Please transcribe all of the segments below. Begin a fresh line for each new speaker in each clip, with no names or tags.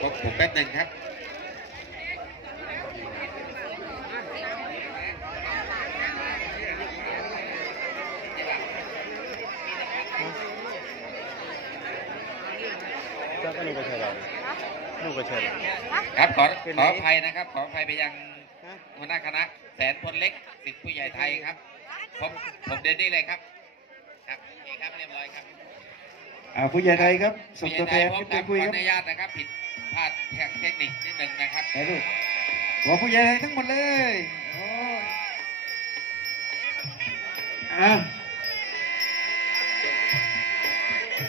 ผมผมแป๊บหนึ่งครับ
ก็ลูกกระเชยเราลูกกระเชย
ครับขอ
เป็น
ข
ไหน
ออภัยนะครับ ขออภัยไปยัง
ฮะ
หัวหน้าคณะ แสนพลเล็กสิทธิผู้ใหญ่ไทยครับผมผมเดินนี่เลยครับ ครับโอเคครับเรียบร้อยครับ
อ่าผู้ใหญ่ไทยครับส่ง
ผู้ใหญ่
ตัว
ไท
แท
ย
น
พบ
ขึ้น
กับขอ
ไปคุยครับ
อนุญาตนะครับผิด พลาดทางเทคนิคนิดหนึ่งนะครับ
ไหนลูกขอผู้ใหญ่ทั้งหมดเลยโอ้อะ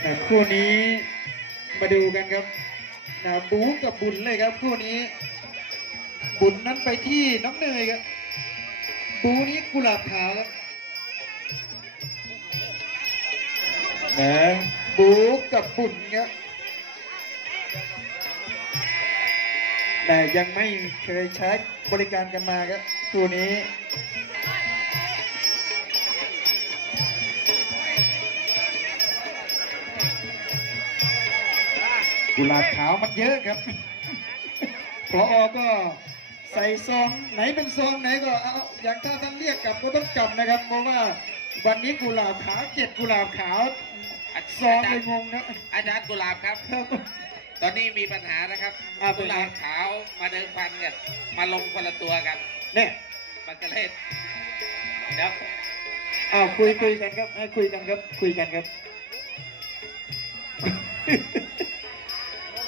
แต่คู่นี้มาดูกันครับนะบู๊กับบุญเลยครับคู่นี้ บุญนั้นไปที่น้องเนยครับบูนี้กุหลาบขาวครับนะบูกับบุญครับ แต่ยังไม่เคยใช้บริการกันมาครับตัวนี้กุหลาบขาวมันเยอะครับพออก็ใส่ซองไหนเป็นซองไหนก็เอาอย่างถ้าท่านเรียกกลับก็ต้องกลับนะครับ เพราะว่าวันนี้กุหลาบขาวเจ็ดกุหลาบขาวซองเลยงงนะ
อาจารย์กุหลาบครับ
ครับ
ตอนนี้มีปัญหานะครับ
อ่าเป็
กุ
น
ห
ไง
ลาบขาวมาเดิมพันกันมาลงคนละตัวกัน
เนี่ย
มันก็เลยเดี๋ยว
อ้าวคุยคุยกันครับให้คุยกันครับ คุยกันครับ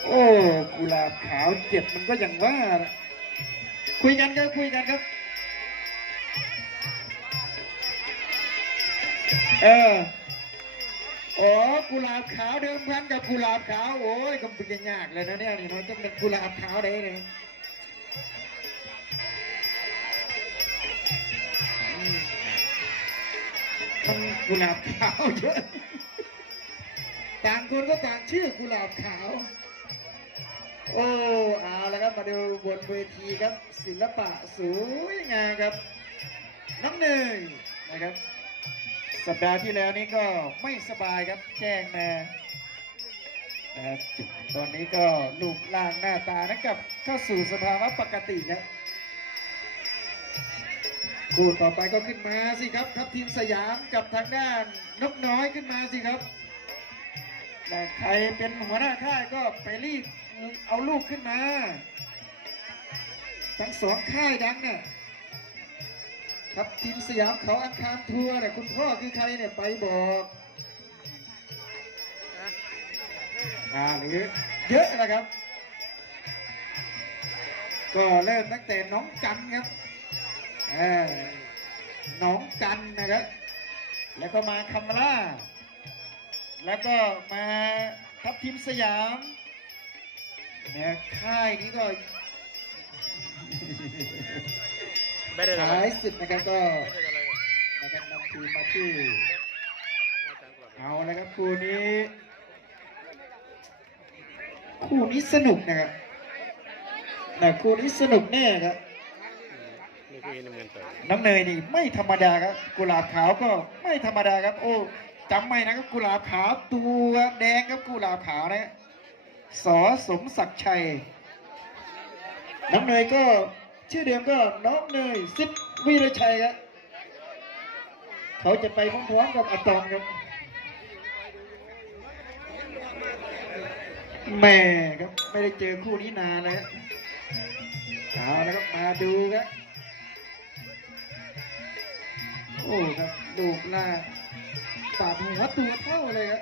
โอ้กุหลาบขาวเจ็บมันก็อย่างว่านะคุยกันครับคุยกันครับ เออ โอ๋อกุหลาบขาวเดิมพันกับกุหลาบขาวโอ้ยก็เป็นยากเลยนะเนี่ยนี่เนต้องเป็นกุหลาบขาวได้เลยอืมมันกุหลาบขาวเยอะต่างคนก็ต่างชื่อกุหลาบขาว โอ้เอาแล้วครับมาดูบนเวทีครับ ศิลปะสวยงามครับ น้องเนยนะครับ สัปดาห์ที่แล้วนี้ก็ไม่สบายครับแจ้งมานะตอนนี้ก็รูปร่างหน้าตานะครับเข้าสู่สภาวะปกติครับคู่ต่อไปก็ขึ้นมาสิครับครับทีมสยามกับทางด้านนกน้อยขึ้นมาสิครับแต่ใครเป็นหัวหน้าค่ายก็ไปรีบเอาลูกขึ้นมา ทั้งสองค่ายดังเนี่ย ครับทีมสยามเขาอังคารทัวร์เนี่ยคุณพ่อคือใครเนี่ยไปบอกอ่าหรือเยอะนะครับ ก็เริ่มตั้งแต่น้องกันครับเออน้องกันนะครับ แล้วก็มาคำล่า แล้วก็มาทัพทีมสยามเนี่ยค่ายนี้ก็
ไม่ได้อะไร
ท้ายสุดนะครับก็
ไม่ได้อะไร
นะครับนำทีมมาที่เอาละครับคู่นี้ คู่นี้สนุกนะครับแต่คู่นี้สนุกแน่ครับ
นี่คืออินเงินเปิด
น้ำเนยนี่ไม่ธรรมดาครับ กุหลาบขาวก็ไม่ธรรมดาครับ โอ้จำไม่นะครับกุหลาบขาวตัวแดงครับกุหลาบขาวนะสอสมศักดิ์ชัย น้ำเนยก็ ชื่อเดิมก็น้องเนยสิทธิ์วีรชัยครับเขาจะไปพร้อมๆกับอะตอมครับแม่ครับไม่ได้เจอคู่นี้นานเลยครับเอาละครับมาดูครับโอ้ครับดูหน้าปาดหัวตัวเท่าเลยครับ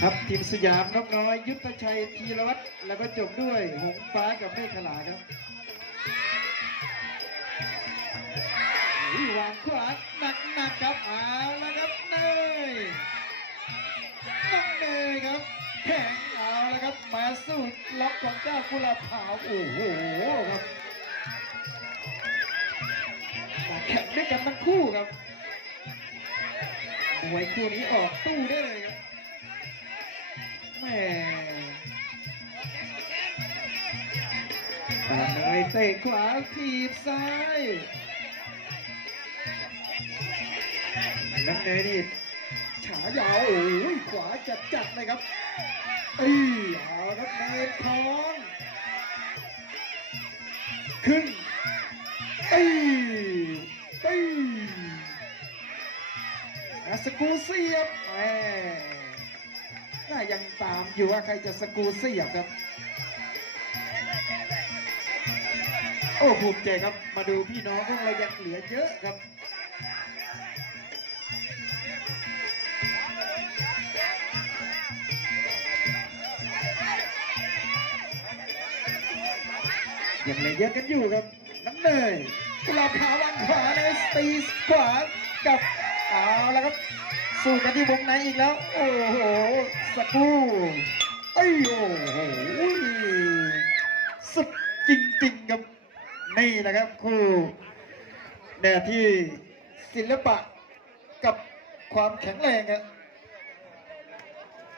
ครับทีมสยามนกน้อย ยุทธชัยธีรวัตรแล้วก็จบด้วยหงฟ้ากับเมฆขลาครับวางขวาหนักหนักๆครับเอาแล้วครับเนยน้องเนยครับแข็งเอาแล้วครับมาสู้ล็อกของเจ้ากุลาบขาวโอ้โหครับแข่งด้วยกันทั้งคู่ครับมวยคู่นี้ออกตู้ได้เลย แม่ตาเนยเตะขวาทีบซ้ายน้ำเนยนี่ฉายาวโอ้ยขวาจัดจัดเลยครับอ้ยเอาครับเนยท้องขึ้นเอ้ยเอ้ยอาสกูเสียบแหมน่า ยังตามอยู่ว่าใครจะสกูเสียบครับ โอ้ภูมิใจครับ มาดูพี่น้องพวกเรายังเหลือเยอะครับยังเหลือเยอะกันอยู่ครับน้ำเนยกลาบขาววางขวาในตีขวากับเอาแล้วครับ สู้กันที่วงในอีกแล้ว โอ้โห สักครู่เอ้ยโอ้โหสุดจริงๆครับนี่แหละครับคู่เนี่ยที่ศิลปะกับความแข็งแรงครับ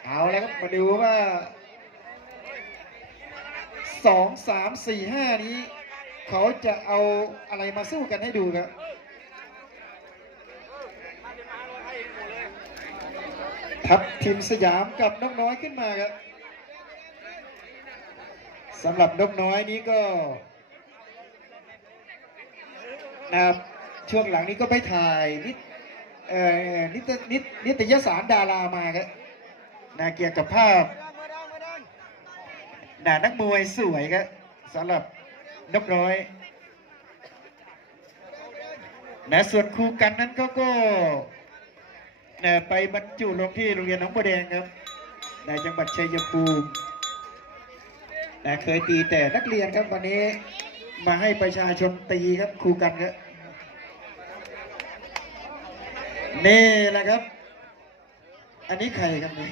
เอาแล้วครับมาดูว่าสองสามสี่ห้านี้ เขาจะเอาอะไรมาสู้กันให้ดูครับ ทัพทีมสยามกับนกน้อยขึ้นมาครับสำหรับนกน้อยนี้ก็นะครับช่วงหลังนี้ก็ไปถ่ายนิตเอ่อนิตนิตนิตยสารดารามาครับนะเกี่ยวกับภาพนะนักมวยสวยครับสำหรับนกน้อยนะส่วนครูกันนั้นก็ก็ ไปบรรจุลงที่โรงเรียนหนองบัวแดงครับในจังหวัดชัยภูมินะเคยตีแต่นักเรียนครับวันนี้มาให้ประชาชนตีครับครูกันครับนี่แหละครับ อันนี้ใครครับนี่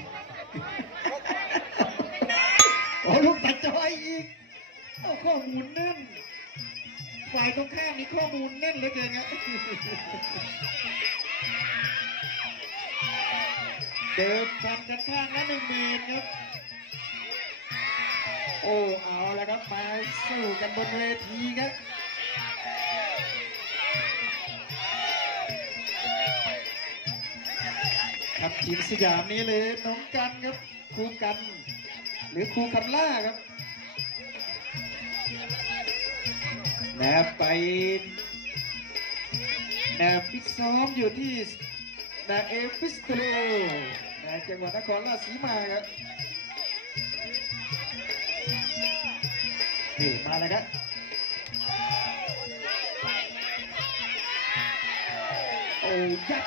โอ้ลูกตาจอยอีกอข้อมูลแน่นฝ่ายตรงข้ามนี่ข้อมูลแน่นเหลือเกินครับ เดิมพันกันข้างละหนึ่งหมื่นครับโอ้เอาแล้วครับมาสู้กันบนเวทีครับครับทีมสยามนี้เลยน้องกันครับครูกัน หรือครูคำล่าครับนะครับไปนะครับฟิตซ้อมอยู่ที่นาเอฟิสโตรนะ จังหวัดนครราชสีมาครับนี่มาเลยครับโอ้ยัด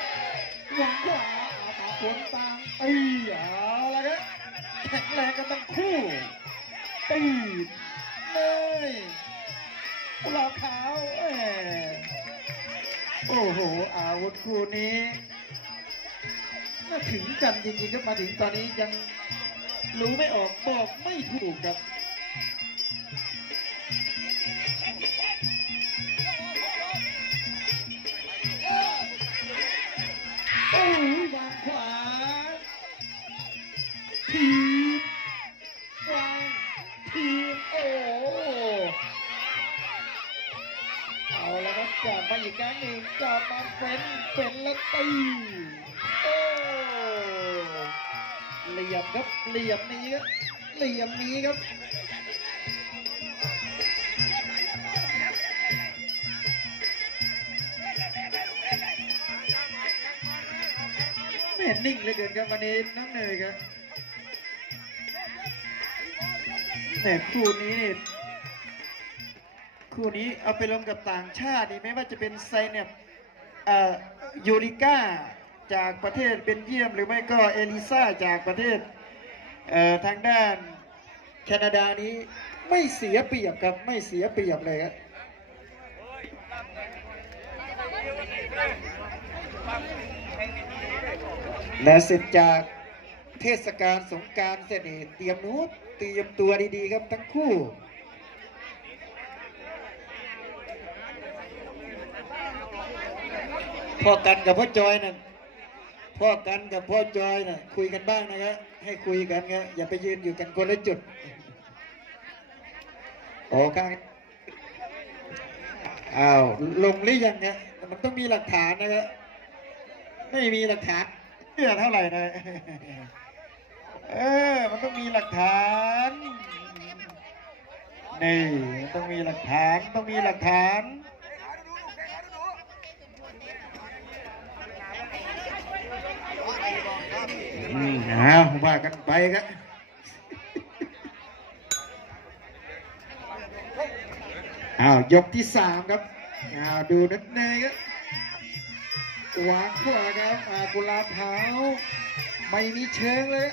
วางขวาอาตาผลตามเอ้ยเอาละครับแข็งแรงกันทั้งคู่ตีเลยกุหลาบขาวโอ้โหอาวุธคู่นี้ ถึงกันจริงๆครับมาถึงตอนนี้ยังรู้ไม่ออกบอกไม่ถูกครับโอ้ เหลี่ยมนี้ครับเหลี่ยมนี้ครับไม่เห็นนิ่งเลยเกินครับวันนี้น้องเนยครับแต่คู่นี้นี่คู่นี้เอาไปลงกับต่างชาตินี่ไม่ว่าจะเป็นไซเนปเอ่อยูริก้าจากประเทศเบนเยียม หรือไม่ก็เอลิซาจากประเทศ ทางด้านแคนาดานี้ไม่เสียเปรียบครับไม่เสียเปรียบเลยครับและเสร็จจากเทศกาลสงการเสร็จนี่เตรียมนู้นเตรียมตัวดีๆครับทั้งคู่พ่อกันกับพ่อจอยนั่นพ่อกันกับพ่อจอยน่ะคุยกันบ้างนะครับ ให้คุยกันครับอย่าไปยืนอยู่กันคนละจุดโอ้ข้างอ้าวลงหรือยังเนี่ยมันต้องมีหลักฐานนะครับไม่มีหลักฐานเนี่ยเท่าไหร่นะเออ มันต้องมีหลักฐานนี่ต้องมีหลักฐานต้องมีหลักฐาน อืมเอาวว่ากันไปครับอ้าวยกที่สามครับอ้าวดูนัดเนยครับวางขวาครับอากุลาเท้าไม่มีเชิงเลย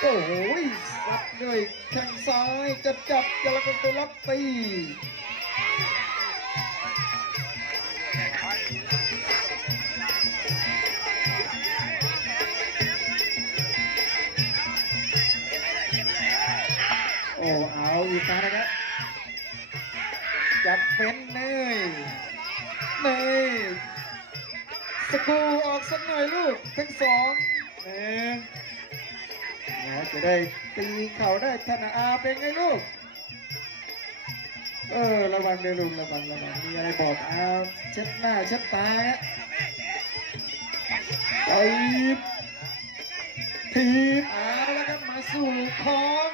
โอ้โหสับด้วยแข้งซ้ายจับจับจะแล้วก็ตัวรับตี อีกแล้วนะครับจับเป็นเนยเนยสกูออกสักหน่อยลูกทั้งสองเนยนะจะได้ตีเข่าได้ธนาอาเป็นไงลูก เออระวังเดี๋ยวลูกระวังระวังมีอะไรบอกเอาเช็ดหน้าเช็ดตาฮะไปทีอาแล้วครับมาสู่คอง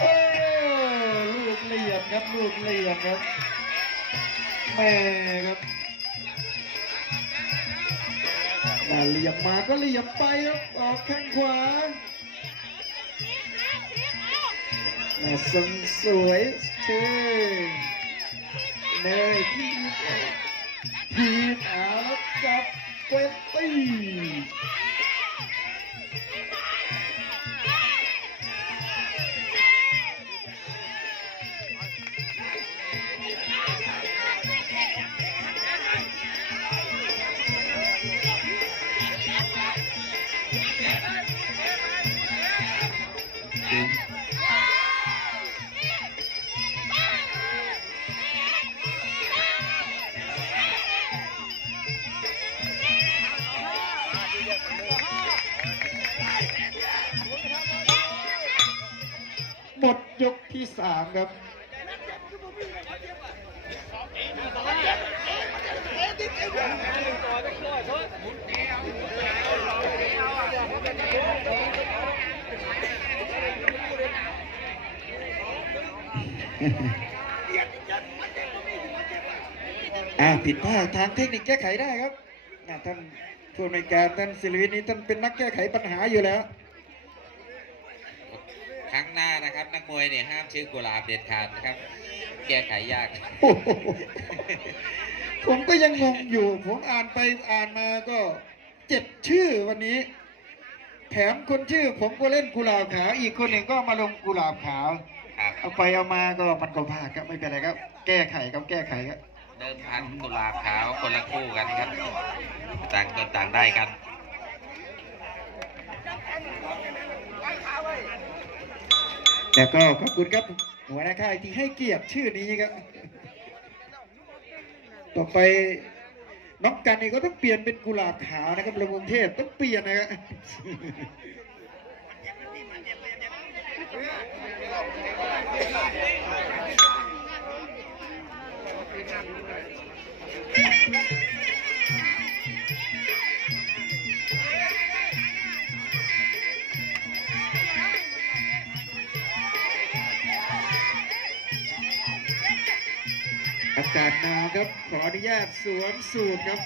ลูกเหลี่ยมครับลูกเหลี่ยมครับแม่ครับมาเหลี่ยมมาก็เหลี่ยมไปครับออกแข้งขวาแม่ทรงสวยเท่เนยที่ทีบเอาแล้วจับเกวต สามครับอ่าผิดพลาดทางเทคนิคแก้ไขได้ครับท่านผู้อำนวยการท่านศิลวินนี้ท่านเป็นนักแก้ไขปัญหาอยู่แล้ว
ครั้งหน้านะครับนักมวยเนี่ยห้ามชื่อกุหลาบเด็ดขาดนะครับ แก้ไขยาก
โอ้โหผมก็ยังงงอยู่ ผมอ่านไปอ่านมาก็เจ็บชื่อวันนี้ แถมคนชื่อ ผมก็เล่นกุหลาบขาว อีกคนหนึ่งก็มาลงกุหลาบขาว
ครับ
เอาไปเอามาก็มันก็พลาดครับไม่เป็นไรครับ แก้ไขครับแก้ไขครับ
เดิมพันกุหลาบขาวคนละคู่กันครับ ต่างคนต่างได้กัน
แต่ก็ขอบคุณครับหัวหน้าค่ายที่ให้เกียรติชื่อนี้ครับต่อไปน้องกันนี่ก็ต้องเปลี่ยนเป็นกุหลาบขาวนะครับลงกรุงเทพต้องเปลี่ยนนะครับอา กาศหนาครับ ขออนุญาตสวมสูทครับ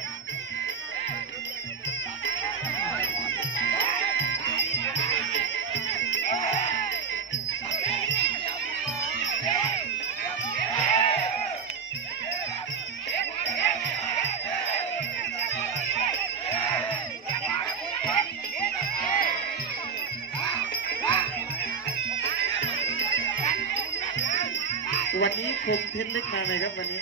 วันนี้คมเทนเล็กมาไหมครับวันนี้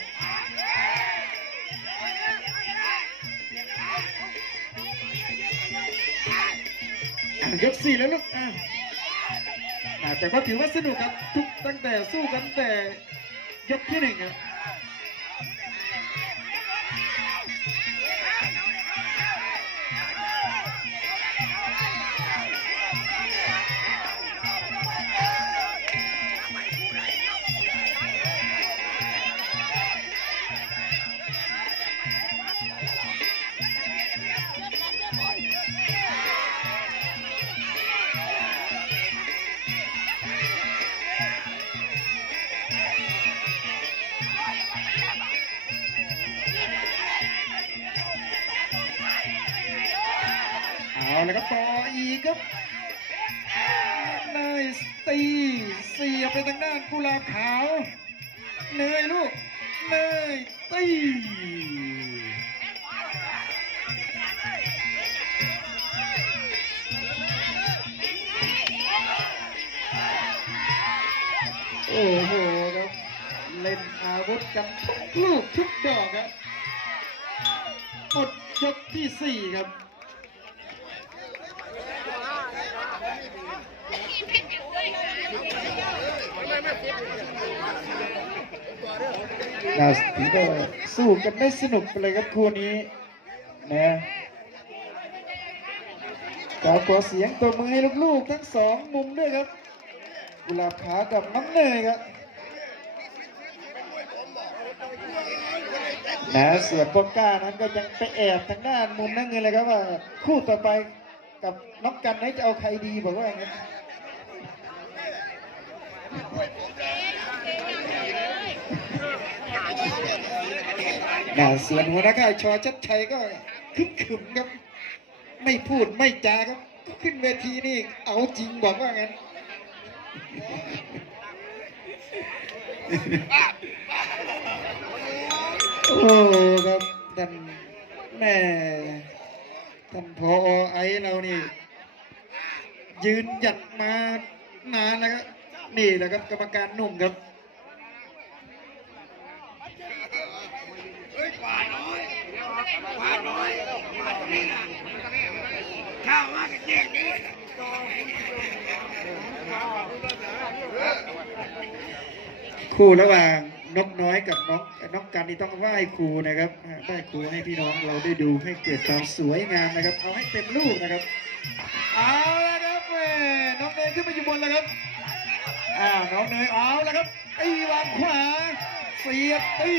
ยกสี่แล้วลูกอะอะแต่ก็ถือว่าสนุกครับทุกตั้งแต่สู้กันแต่ยกที่หนึ่งครับ เอาแล้วครับต่ออีกครับนายตีเสียบไปทางด้านกุลาขาวเนยลูกเนยตีโอ้โหครับเล่นอาวุธกันทุกลูกทุกดอกครับหมดยกที่สี่ครับ ดาวสีก็สู้กันได้สนุกไปเลยครับคู่นี้นะกล่าวขอเสียงตัวมือให้ลูกๆทั้งสองมุมด้วยครับกุหลาบขาวกับน้ำเนยครับนะเสียโปก้านั้นก็ยังไปแอบทางด้านมุมนั่นเงินเลยครับว่า คู่ต่อไปกับน้องกันไหนจะเอาใครดีบอกว่าอย่างนี้ ด่าเสียนหัวหน้าค่ายชอชัดชัยก็คึกขึมครับ ไม่พูดไม่จาครับ ขึ้นเวทีนี่เอาจริงบอกว่างั้นโอ้ครับท่านแม่ท่านพอไอเรานี่ ยืนหยัดมานานแล้วครับ นี่แหละครับกรรมการหนุ่มครับคู่ระหว่างนกน้อยกับน้องน้องกันนี่ต้องไหว้ครูนะครับไหว้ครูให้พี่น้องเราได้ดูให้เกิดความสวยงามนะครับเอาให้เต็มลูกนะครับเอาละครับน้องเนยขึ้นมาอยู่บนแล้วครับ อ่าน้องเนยเอาแล้วครับตีวางขวาเสียบตี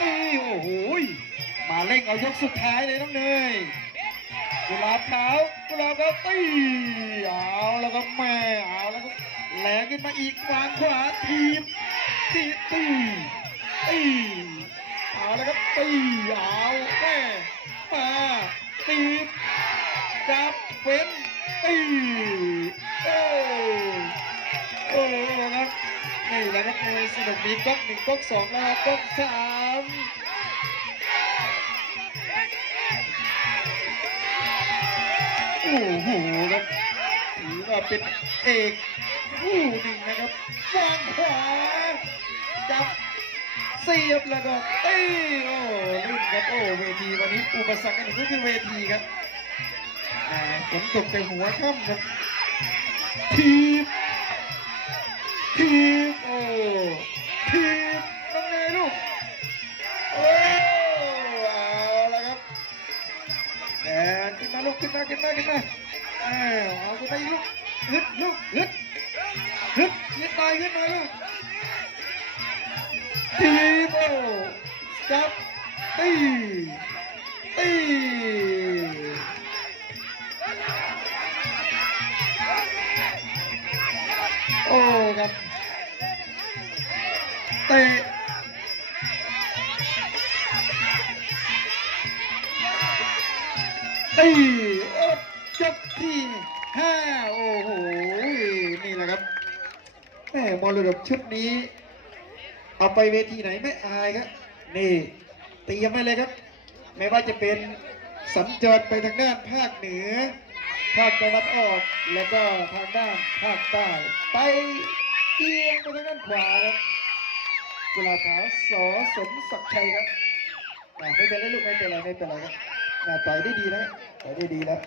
ตีโอ้โหมาเล่งเอายกสุดท้ายเลยน้องเนยกุหลาบขาวกุหลาบขาวตีเอาแล้วก็แม่เอาแล้วก็แหลกขึ้นมาอีกวางขวาทีบตีตีตีเอาแล้วครับตีเอาแม่มาตีจับเฟ้นตีโอ้โอ้โหครับนี่ แหละครับมวยสนุกมีก๊อกหนึ่งก๊อกสองแล้วครับก๊อกสามโอ้โหครับถือว่าเป็นเอกคู่หนึ่งนะครับวางขวาจับเสียบแล้วก็ตีโอ้ลื่นครับโอ้เวทีวันนี้อุปสรรคอันหนึ่งก็คือเวทีครับอ่าฝนตกแต่หัวค่ำครับทีบทีม ทีมน้องเนยลูกโอ้เอาละครับแอนขึ้นมาลูกขึ้นมาขึ้นมาขึ้นมาเอาเอาขึ้นมาอีกลูกฮึดลูกฮึดฮึดยึดต่อยขึ้นมาลูกทีมโอ้จับตีตี เตะตีโอ้จบที่ห้าโอ้โห นี่แหละครับแม่มรดกชุดนี้ เอาไปเวทีไหนไม่อายครับ นี่เตรียมไว้เลยครับ ไม่ว่าจะเป็นสัญจรไปทางด้านภาคเหนือ ภาคตะวันออก แล้วก็ทางด้านภาคใต้ ไปเอียงไปทางด้านขวาครับ กุลาบขาวสอสมศักดิ์ชัยครับไม่เป็นไรลูกไม่เป็นไรไม่เป็นไรครับอะต่อยได้ดีแล้วต่อยได้ดีแล้ว